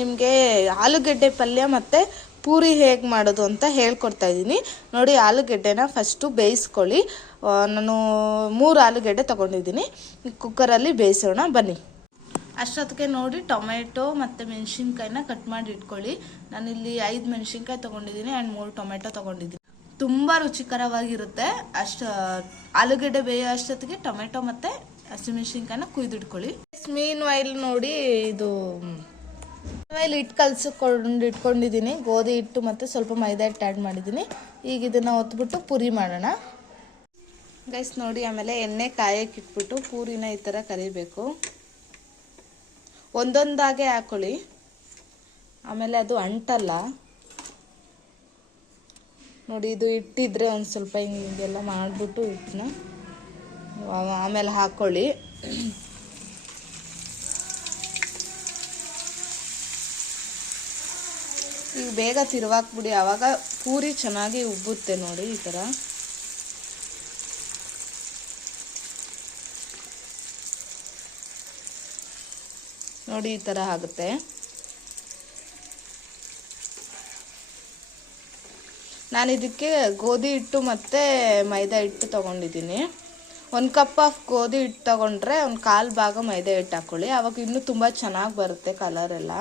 ನಿಮಗೆ ಆಲೂಗೆಡ್ಡೆ ಪಲ್ಯ ಮತ್ತು ಪೂರಿ ಹೇಗೆ ಮಾಡೋದು ಅಂತ ಹೇಳ್ಕೊಡ್ತಾ ಇದ್ದೀನಿ ನೋಡಿ. ಆಲೂಗೆಡ್ಡೆನ ಫಸ್ಟು ಬೇಯಿಸ್ಕೊಳ್ಳಿ. ನಾನು 3 ಆಲೂಗೆಡ್ಡೆ ತೊಗೊಂಡಿದ್ದೀನಿ. ಕುಕ್ಕರಲ್ಲಿ ಬೇಯಿಸೋಣ ಬನ್ನಿ. ಅಷ್ಟೊತ್ತಿಗೆ ನೋಡಿ ಟೊಮೆಟೊ ಮತ್ತು ಮೆಣಸಿನ್ಕಾಯಿನ ಕಟ್ ಮಾಡಿ ಇಟ್ಕೊಳ್ಳಿ. ನಾನಿಲ್ಲಿ 5 ಮೆಣಸಿನ್ಕಾಯಿ ತೊಗೊಂಡಿದ್ದೀನಿ ಆ್ಯಂಡ್ 3 ಟೊಮೆಟೊ ತೊಗೊಂಡಿದ್ದೀನಿ. ತುಂಬ ರುಚಿಕರವಾಗಿರುತ್ತೆ. ಆಲೂಗೆಡ್ಡೆ ಬೇಯೋ ಅಷ್ಟೊತ್ತಿಗೆ ಟೊಮೆಟೊ ಮತ್ತು ಹಸಿಮೆಣಸಿನ್ಕಾಯಿನ ಕುಯ್ದಿಟ್ಕೊಳ್ಳಿ. ಮೀನ್ ಆಯಿಲ್ ನೋಡಿ, ಇದು ಆಮೇಲೆ ಹಿಟ್ಟು ಇಟ್ಕೊಂಡಿದ್ದೀನಿ. ಗೋಧಿ ಹಿಟ್ಟು ಮತ್ತು ಸ್ವಲ್ಪ ಮೈದಾ ಹಿಟ್ಟು ಆ್ಯಡ್ ಮಾಡಿದ್ದೀನಿ. ಈಗ ಇದನ್ನು ಒತ್ಬಿಟ್ಟು ಪೂರಿ ಮಾಡೋಣ ಗೈಸ್ ನೋಡಿ. ಆಮೇಲೆ ಎಣ್ಣೆ ಕಾಯಕ್ಕೆ ಇಟ್ಬಿಟ್ಟು ಪೂರಿನ ಈ ಥರ ಕರಿಬೇಕು. ಒಂದೊಂದಾಗೆ ಹಾಕೊಳ್ಳಿ, ಆಮೇಲೆ ಅದು ಅಂಟಲ್ಲ ನೋಡಿ. ಇದು ಇಟ್ಟಿದ್ರೆ ಒಂದು ಸ್ವಲ್ಪ ಹಿಂಗೆಲ್ಲ ಮಾಡಿಬಿಟ್ಟು ಹಿಟ್ಟನ್ನ ಆಮೇಲೆ ಹಾಕ್ಕೊಳ್ಳಿ. ಈಗ ಬೇಗ ತಿರುವಾಕ್ಬಿಡಿ, ಆವಾಗ ಪೂರಿ ಚೆನ್ನಾಗಿ ಉಬ್ಬುತ್ತೆ ನೋಡಿ. ಈ ಥರ ನೋಡಿ, ಈ ಥರ ಆಗುತ್ತೆ. ನಾನು ಇದಕ್ಕೆ ಗೋಧಿ ಹಿಟ್ಟು ಮತ್ತು ಮೈದಾ ಹಿಟ್ಟು ತೊಗೊಂಡಿದ್ದೀನಿ. 1 ಕಪ್ ಆಫ್ ಗೋಧಿ ಹಿಟ್ಟು ತೊಗೊಂಡ್ರೆ 1/4 ಭಾಗ ಮೈದಾ ಹಿಟ್ಟು ಹಾಕ್ಕೊಳ್ಳಿ. ಆವಾಗ ಇನ್ನೂ ತುಂಬ ಚೆನ್ನಾಗಿ ಬರುತ್ತೆ ಕಲರೆಲ್ಲ.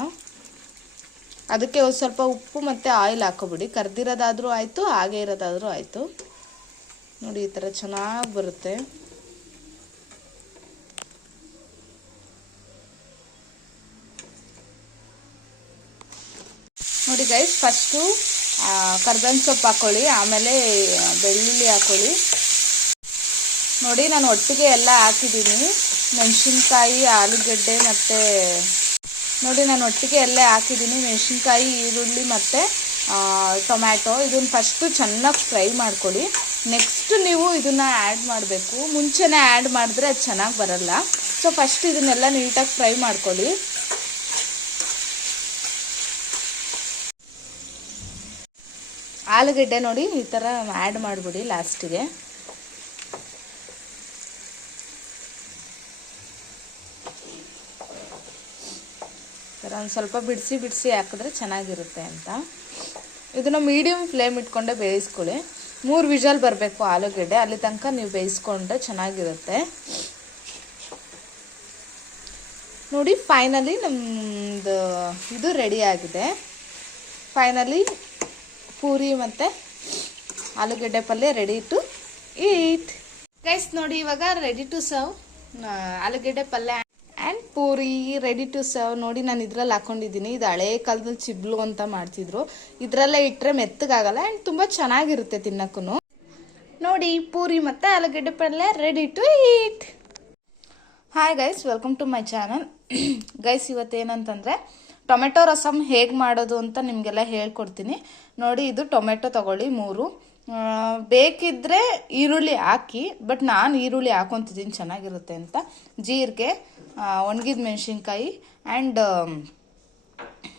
ಅದಕ್ಕೆ ಒಂದು ಸ್ವಲ್ಪ ಉಪ್ಪು ಮತ್ತು ಆಯಿಲ್ ಹಾಕೋಬಿಡಿ. ಕರ್ದಿರೋದಾದರೂ ಆಯಿತು, ಹಾಗೆ ಇರೋದಾದರೂ ಆಯಿತು ನೋಡಿ. ಈ ಥರ ಚೆನ್ನಾಗಿ ಬರುತ್ತೆ. ನೋಡಿ ಗೈಸ್, ಫಸ್ಟು ಕರ್ಬೇವಿನ ಸೊಪ್ಪು ಹಾಕ್ಕೊಳ್ಳಿ, ಆಮೇಲೆ ಬೆಳ್ಳುಳ್ಳಿ ಹಾಕ್ಕೊಳ್ಳಿ. ನೋಡಿ ನಾನು ಒಟ್ಟಿಗೆ ಎಲ್ಲ ಹಾಕಿದ್ದೀನಿ. ಮೆಣಸಿನ್ಕಾಯಿ, ಆಲೂಗೆಡ್ಡೆ ಮತ್ತು ನೋಡಿ ನಾನು ಒಟ್ಟಿಗೆ ಎಲ್ಲ ಹಾಕಿದ್ದೀನಿ. ಮೆಣಸಿನ್ಕಾಯಿ, ಈರುಳ್ಳಿ ಮತ್ತು ಟೊಮ್ಯಾಟೊ. ಇದನ್ನು ಫಸ್ಟು ಚೆನ್ನಾಗಿ ಫ್ರೈ ಮಾಡ್ಕೊಳ್ಳಿ. ನೆಕ್ಸ್ಟ್ ನೀವು ಇದನ್ನು ಆ್ಯಡ್ ಮಾಡಬೇಕು. ಮುಂಚೆನೇ ಆ್ಯಡ್ ಮಾಡಿದ್ರೆ ಅದು ಚೆನ್ನಾಗಿ ಬರಲ್ಲ. ಸೊ ಫಸ್ಟ್ ಇದನ್ನೆಲ್ಲ ನೀಟಾಗಿ ಫ್ರೈ ಮಾಡ್ಕೊಳ್ಳಿ. ಆಲೂಗೆಡ್ಡೆ ನೋಡಿ ಈ ಥರ ಆ್ಯಡ್ ಮಾಡಿಬಿಡಿ ಲಾಸ್ಟಿಗೆ. ಒಂದು ಸ್ವಲ್ಪ ಬಿಡಿಸಿ ಹಾಕಿದ್ರೆ ಚೆನ್ನಾಗಿರುತ್ತೆ ಅಂತ. ಇದನ್ನು ಮೀಡಿಯಮ್ ಫ್ಲೇಮ್ ಇಟ್ಕೊಂಡೆ ಬೇಯಿಸ್ಕೊಳ್ಳಿ. 3 ವಿಷಲ್ ಬರಬೇಕು ಆಲೂಗೆಡ್ಡೆ, ಅಲ್ಲಿ ತನಕ ನೀವು ಬೇಯಿಸ್ಕೊಂಡ್ರೆ ಚೆನ್ನಾಗಿರುತ್ತೆ ನೋಡಿ. ಫೈನಲಿ ನಮ್ಮದು ಇದು ರೆಡಿ ಆಗಿದೆ. ಫೈನಲಿ ಪೂರಿ ಮತ್ತು ಆಲೂಗೆಡ್ಡೆ ಪಲ್ಯ ರೆಡಿ ಟು ಈಟ್ ಗೈಸ್ ನೋಡಿ. ಇವಾಗ ರೆಡಿ ಟು ಸರ್ವ್ ಆಲೂಗೆಡ್ಡೆ ಪಲ್ಯ and puri ready to serve ನೋಡಿ. ನಾನು ಇದ್ರಲ್ಲಿ ಹಾಕೊಂಡಿದ್ದೀನಿ. ಇದು ಹಳೇ ಕಾಲದಲ್ಲಿ ಚಿಬ್ಲು ಅಂತ ಮಾಡ್ತಿದ್ರು. ಇದರಲ್ಲೇ ಇಟ್ಟರೆ ಮೆತ್ತಗಾಗಲ್ಲ ಆ್ಯಂಡ್ ತುಂಬ ಚೆನ್ನಾಗಿರುತ್ತೆ ತಿನ್ನಕ್ಕೂ ನೋಡಿ. ಪೂರಿ ಮತ್ತು ಆಲೂಗೆಡ್ಡೆ ಪಲ್ಯ ready to eat. Hi guys, welcome to my channel. Guys ಇವತ್ತೇನಂತಂದರೆ ಟೊಮೆಟೊ ರಸಮ್ ಹೇಗೆ ಮಾಡೋದು ಅಂತ ನಿಮಗೆಲ್ಲ ಹೇಳ್ಕೊಡ್ತೀನಿ ನೋಡಿ. ಇದು ಟೊಮೆಟೊ ತೊಗೊಳ್ಳಿ 3. ಬೇಕಿದ್ದರೆ ಈರುಳ್ಳಿ ಹಾಕಿ, ಬಟ್ ನಾನು ಈರುಳ್ಳಿ ಹಾಕೊತಿದ್ದೀನಿ ಚೆನ್ನಾಗಿರುತ್ತೆ ಅಂತ. ಜೀರಿಗೆ, ಒಣಗಿದ ಮೆಣಸಿನ್ಕಾಯಿ ಆ್ಯಂಡ್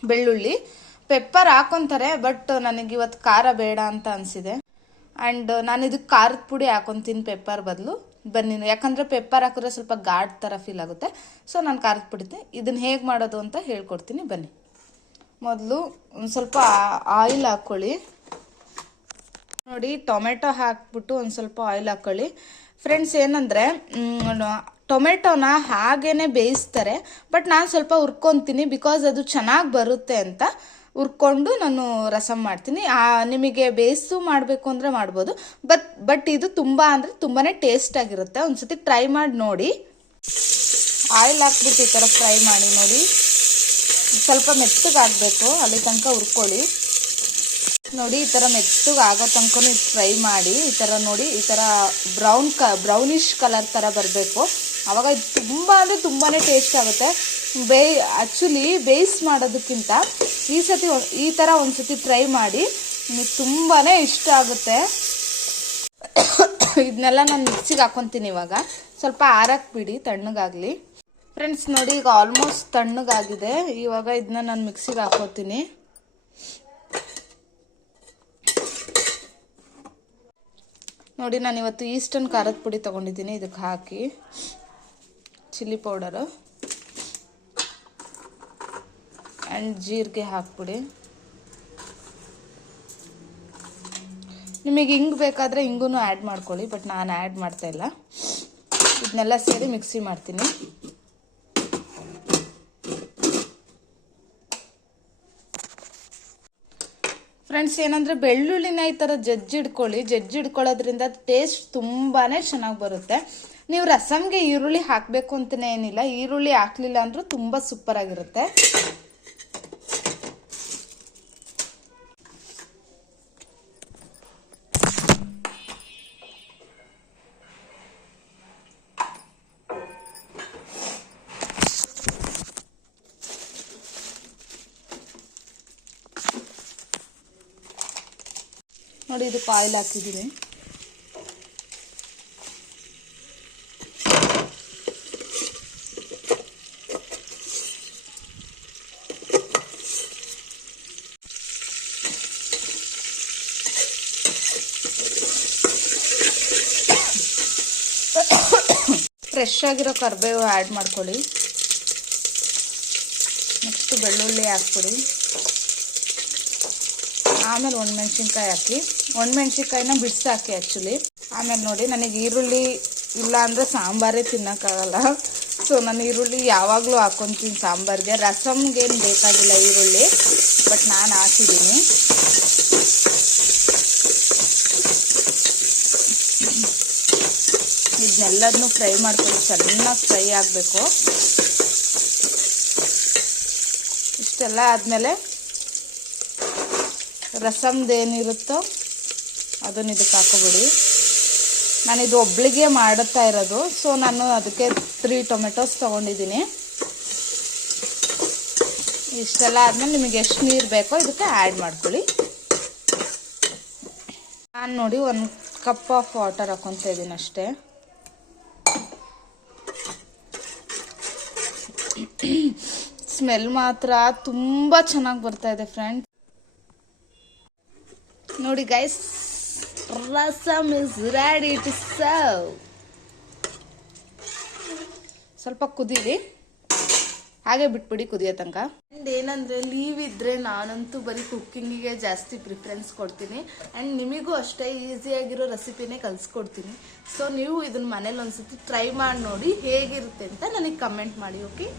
ಬೆಳ್ಳುಳ್ಳಿ. ಪೆಪ್ಪರ್ ಹಾಕೊತಾರೆ, ಬಟ್ ನನಗಿವತ್ತು ಖಾರ ಬೇಡ ಅಂತ ಅನಿಸಿದೆ. ಆ್ಯಂಡ್ ನಾನು ಇದಕ್ಕೆ ಖಾರದ ಪುಡಿ ಹಾಕೊತೀನಿ ಪೆಪ್ಪರ್ ಬದಲು. ಬನ್ನಿ, ಯಾಕಂದರೆ ಪೆಪ್ಪರ್ ಹಾಕಿದ್ರೆ ಸ್ವಲ್ಪ ಘಾಟ್ ಥರ ಫೀಲ್ ಆಗುತ್ತೆ. ಸೊ ನಾನು ಖಾರದ ಪುಡಿ ಇದನ್ನು ಹೇಗೆ ಮಾಡೋದು ಅಂತ ಹೇಳ್ಕೊಡ್ತೀನಿ ಬನ್ನಿ. ಮೊದಲು ಒಂದು ಸ್ವಲ್ಪ ಆಯಿಲ್ ಹಾಕ್ಕೊಳ್ಳಿ ನೋಡಿ. ಟೊಮೆಟೊ ಹಾಕ್ಬಿಟ್ಟು ಒಂದು ಸ್ವಲ್ಪ ಆಯಿಲ್ ಹಾಕ್ಕೊಳ್ಳಿ. ಫ್ರೆಂಡ್ಸ್ ಏನಂದರೆ ಟೊಮೆಟೊನ ಹಾಗೇ ಬೇಯಿಸ್ತಾರೆ, ಬಟ್ ನಾನು ಸ್ವಲ್ಪ ಹುರ್ಕೊತೀನಿ. ಬಿಕಾಸ್ ಅದು ಚೆನ್ನಾಗಿ ಬರುತ್ತೆ ಅಂತ ಹುರ್ಕೊಂಡು ನಾನು ರಸಮ್ ಮಾಡ್ತೀನಿ. ನಿಮಗೆ ಬೇಯಿಸು ಮಾಡಬೇಕು ಅಂದರೆ ಮಾಡ್ಬೋದು, ಬಟ್ ಇದು ತುಂಬ ಅಂದರೆ ತುಂಬಾ ಟೇಸ್ಟಾಗಿರುತ್ತೆ. ಒಂದು ಸತಿ ಟ್ರೈ ಮಾಡಿ ನೋಡಿ. ಆಯಿಲ್ ಹಾಕ್ಬಿಟ್ಟು ಈ ಥರ ಫ್ರೈ ಮಾಡಿ ನೋಡಿ. ಸ್ವಲ್ಪ ಮೆತ್ತಗಾಗಬೇಕು, ಅಲ್ಲಿ ತನಕ ಹುರ್ಕೊಳ್ಳಿ ನೋಡಿ. ಈ ಥರ ಮೆತ್ತಗೆ ಆಗೋ ತನಕ ಫ್ರೈ ಮಾಡಿ. ಈ ಥರ ನೋಡಿ, ಈ ಥರ ಬ್ರೌನಿಷ್ ಕಲರ್ ಥರ ಬರಬೇಕು. ಆವಾಗ ಇದು ತುಂಬ ಅಂದರೆ ತುಂಬಾ ಟೇಸ್ಟ್ ಆಗುತ್ತೆ. ಆ್ಯಕ್ಚುಲಿ ಮಾಡೋದಕ್ಕಿಂತ ಈ ಥರ ಒಂದು ಸತಿ ಟ್ರೈ ಮಾಡಿ, ನಿಮಗೆ ತುಂಬಾ ಇಷ್ಟ ಆಗುತ್ತೆ. ಇದನ್ನೆಲ್ಲ ನಾನು ಮಿಕ್ಸಿಗೆ ಹಾಕ್ಕೊತೀನಿ. ಇವಾಗ ಸ್ವಲ್ಪ ಆರಕ್ಕೆ ಬಿಡಿ, ತಣ್ಣಗಾಗಲಿ. ಫ್ರೆಂಡ್ಸ್ ನೋಡಿ, ಈಗ ಆಲ್ಮೋಸ್ಟ್ ತಣ್ಣಗಾಗಿದೆ. ಇವಾಗ ಇದನ್ನ ನಾನು ಮಿಕ್ಸಿಗೆ ಹಾಕ್ಕೊತೀನಿ. ನೋಡಿ, ನಾನಿವತ್ತು ಈಸ್ಟರ್ನ್ ಖಾರದ ಪುಡಿ ತೊಗೊಂಡಿದ್ದೀನಿ. ಇದಕ್ಕೆ ಹಾಕಿ ಚಿಲ್ಲಿ ಪೌಡರು ಆ್ಯಂಡ್ ಜೀರಿಗೆ ಹಾಕ್ಬಿಡಿ. ನಿಮಗೆ ಹಿಂಗೆ ಬೇಕಾದರೆ ಹಿಂಗೂ ಆ್ಯಡ್ ಮಾಡ್ಕೊಳ್ಳಿ, ಬಟ್ ನಾನು ಆ್ಯಡ್ ಮಾಡ್ತಾಯಿಲ್ಲ. ಇದನ್ನೆಲ್ಲ ಸೇರಿ ಮಿಕ್ಸಿ ಮಾಡ್ತೀನಿ. ಫ್ರೆಂಡ್ಸ್, ಏನಂದರೆ ಬೆಳ್ಳುಳ್ಳಿನ ಈ ಥರ ಜಜ್ಜಿಡ್ಕೊಳ್ಳೋದ್ರಿಂದ ಟೇಸ್ಟ್ ತುಂಬಾ ಚೆನ್ನಾಗಿ ಬರುತ್ತೆ. ನೀವು ರಸಮ್ಗೆ ಈರುಳ್ಳಿ ಹಾಕಬೇಕು ಅಂತಲೇ ಏನಿಲ್ಲ, ಈರುಳ್ಳಿ ಹಾಕಲಿಲ್ಲ ಅಂದರೂ ತುಂಬ ಸೂಪರಾಗಿರುತ್ತೆ. ನೋಡಿ, ಇದಕ್ಕೆ ಆಯಿಲ್ ಹಾಕಿದ್ದೀನಿ. ಫ್ರೆಶ್ ಆಗಿರೋ ಕರಿಬೇವು ಆ್ಯಡ್ ಮಾಡ್ಕೊಳ್ಳಿ. ನೆಕ್ಸ್ಟ್ ಬೆಳ್ಳುಳ್ಳಿ ಹಾಕ್ಬಿಡಿ. ಆಮೇಲೆ ಒಣಮೆಣ್ಸಿನ್ಕಾಯಿ ಹಾಕಿ, ಒಣಮೆಣ್ಸಿನ್ಕಾಯಿನ ಬಿಡಿಸಿ ಹಾಕಿ ಆ್ಯಕ್ಚುಲಿ. ಆಮೇಲೆ ನೋಡಿ, ನನಗೆ ಈರುಳ್ಳಿ ಇಲ್ಲ ಅಂದರೆ ಸಾಂಬಾರೇ ತಿನ್ನೋಕ್ಕಾಗಲ್ಲ. ಸೊ ನಾನು ಈರುಳ್ಳಿ ಯಾವಾಗಲೂ ಹಾಕ್ಕೊತೀನಿ ಸಾಂಬಾರಿಗೆ. ರಸಮ್ಗೇನು ಬೇಕಾಗಿಲ್ಲ ಈರುಳ್ಳಿ, ಬಟ್ ನಾನು ಹಾಕಿದ್ದೀನಿ. ಇದನ್ನೆಲ್ಲದನ್ನೂ ಫ್ರೈ ಮಾಡ್ಕೊಳ್ಳಿ, ಚೆನ್ನಾಗಿ ಫ್ರೈ ಆಗಬೇಕು. ಇಷ್ಟೆಲ್ಲ ಆದಮೇಲೆ ರಸಮ್ದೇನಿರುತ್ತೋ ಅದನ್ನು ಇದಕ್ಕೆ ಹಾಕೋಬಿಡಿ. ನಾನಿದು ಒಬ್ಳಿಗೆ ಮಾಡುತ್ತಾ ಇರೋದು, ಸೊ ನಾನು ಅದಕ್ಕೆ 3 ಟೊಮೆಟೊಸ್ ತೊಗೊಂಡಿದ್ದೀನಿ. ಇಷ್ಟೆಲ್ಲ ಆದಮೇಲೆ ನಿಮಗೆ ಎಷ್ಟು ನೀರು ಬೇಕೋ ಇದಕ್ಕೆ ಆ್ಯಡ್ ಮಾಡ್ಕೊಳ್ಳಿ. ನಾನು ನೋಡಿ 1 ಕಪ್ ಆಫ್ ವಾಟರ್ ಹಾಕ್ಕೊತಾ ಇದ್ದೀನಿ ಅಷ್ಟೇ. ಸ್ಮೆಲ್ ಮಾತ್ರ ತುಂಬ ಚೆನ್ನಾಗಿ ಬರ್ತಾ ಇದೆ ಫ್ರೆಂಡ್ಸ್. ನೋಡಿ guys, rasam is ready to serve. ಸ್ವಲ್ಪ ಕುದೀಲಿ, ಹಾಗೆ ಬಿಟ್ಬಿಡಿ ಕುದಿಯೋ ತನಕ. ಆ್ಯಂಡ್ ಏನಂದರೆ ಲೀವ್ ಇದ್ದರೆ ನಾನಂತೂ ಬರೀ ಕುಕ್ಕಿಂಗಿಗೆ ಜಾಸ್ತಿ ಪ್ರಿಫರೆನ್ಸ್ ಕೊಡ್ತೀನಿ. ಆ್ಯಂಡ್ ನಿಮಗೂ ಅಷ್ಟೇ ಈಸಿಯಾಗಿರೋ ರೆಸಿಪಿನೇ ಕಲಿಸ್ಕೊಡ್ತೀನಿ. ಸೊ ನೀವು ಇದನ್ನು ಮನೇಲಿ ಒಂದ್ಸತಿ ಟ್ರೈ ಮಾಡಿ ನೋಡಿ ಹೇಗಿರುತ್ತೆ ಅಂತ ನನಗೆ ಕಮೆಂಟ್ ಮಾಡಿ. ಓಕೆ,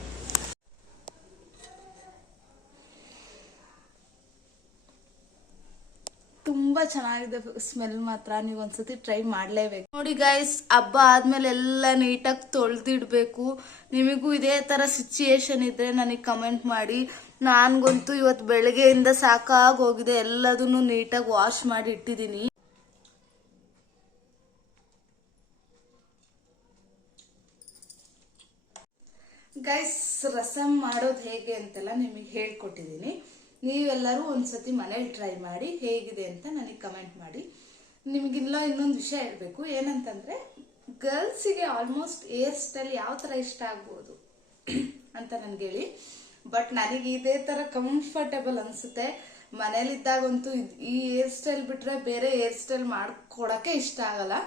ತುಂಬ ಚೆನ್ನಾಗಿದೆ ಸ್ಮೆಲ್ ಮಾತ್ರ. ನೀವು ಒಂದ್ಸತಿ ಟ್ರೈ ಮಾಡಲೇಬೇಕು. ನೋಡಿ ಗೈಸ್, ಹಬ್ಬ ಆದಮೇಲೆ ಎಲ್ಲ ನೀಟಾಗಿ ತೊಳೆದಿಡಬೇಕು. ನಿಮಗೂ ಇದೇ ಥರ ಸಿಚುಯೇಷನ್ ಇದ್ದರೆ ನನಗೆ ಕಮೆಂಟ್ ಮಾಡಿ. ನನಗಂತೂ ಇವತ್ತು ಬೆಳಗ್ಗೆಯಿಂದ ಸಾಕಾಗಿ ಹೋಗಿದೆ, ಎಲ್ಲದನ್ನು ನೀಟಾಗಿ ವಾಶ್ ಮಾಡಿ ಇಟ್ಟಿದ್ದೀನಿ. ಗೈಸ್, ರಸಮ್ ಮಾಡೋದು ಹೇಗೆ ಅಂತೆಲ್ಲ ನಿಮಗೆ ಹೇಳ್ಕೊಟ್ಟಿದ್ದೀನಿ. ನೀವೆಲ್ಲರೂ ಒಂದ್ಸತಿ ಮನೇಲಿ ಟ್ರೈ ಮಾಡಿ ಹೇಗಿದೆ ಅಂತ ನನಗೆ ಕಮೆಂಟ್ ಮಾಡಿ. ನಿಮಗಿಲ್ಲ ಇನ್ನೊಂದು ವಿಷಯ ಹೇಳಬೇಕು, ಏನಂತಂದರೆ ಗರ್ಲ್ಸಿಗೆ ಆಲ್ಮೋಸ್ಟ್ ಹೇರ್ ಸ್ಟೈಲ್ ಯಾವ ಥರ ಇಷ್ಟ ಆಗ್ಬೋದು ಅಂತ ನನಗೆ ಹೇಳಿ. ಬಟ್ ನನಗೆ ಇದೇ ಥರ ಕಂಫರ್ಟೇಬಲ್ ಅನಿಸುತ್ತೆ. ಮನೇಲಿದ್ದಾಗಂತೂ ಈ ಹೇರ್ ಸ್ಟೈಲ್ ಬಿಟ್ಟರೆ ಬೇರೆ ಹೇರ್ ಸ್ಟೈಲ್ ಮಾಡ್ಕೊಡೋಕ್ಕೆ ಇಷ್ಟ ಆಗಲ್ಲ.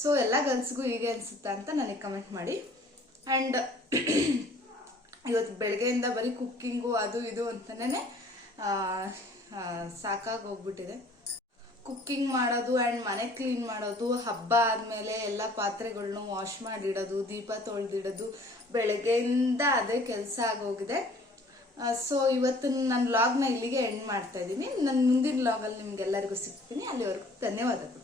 ಸೊ ಎಲ್ಲ ಗರ್ಲ್ಸ್ಗೂ ಹೀಗೆ ಅನಿಸುತ್ತಾ ಅಂತ ನನಗೆ ಕಮೆಂಟ್ ಮಾಡಿ. ಆ್ಯಂಡ್ ಇವತ್ತು ಬೆಳಗ್ಗೆಯಿಂದ ಬರೀ ಕುಕ್ಕಿಂಗು ಅದು ಇದು ಅಂತಲೇ ಸಾಕಾಗಿ ಹೋಗ್ಬಿಟ್ಟಿದೆ. ಕುಕ್ಕಿಂಗ್ ಮಾಡೋದು ಆ್ಯಂಡ್ ಮನೆ ಕ್ಲೀನ್ ಮಾಡೋದು, ಹಬ್ಬ ಆದಮೇಲೆ ಎಲ್ಲ ಪಾತ್ರೆಗಳನ್ನೂ ವಾಶ್ ಮಾಡಿಡೋದು, ದೀಪ ತೊಳೆದಿಡೋದು, ಬೆಳಗ್ಗೆಯಿಂದ ಅದೇ ಕೆಲಸ ಆಗೋಗಿದೆ. ಸೊ ಇವತ್ತು ನನ್ನ ವ್ಲಾಗ್ನ ಇಲ್ಲಿಗೆ ಎಂಡ್ ಮಾಡ್ತಾ ಇದ್ದೀನಿ. ನನ್ನ ಮುಂದಿನ ವ್ಲಾಗಲ್ಲಿ ನಿಮ್ಗೆಲ್ಲರಿಗೂ ಸಿಗ್ತೀನಿ. ಅಲ್ಲಿವರೆಗೂ ಧನ್ಯವಾದಗಳು.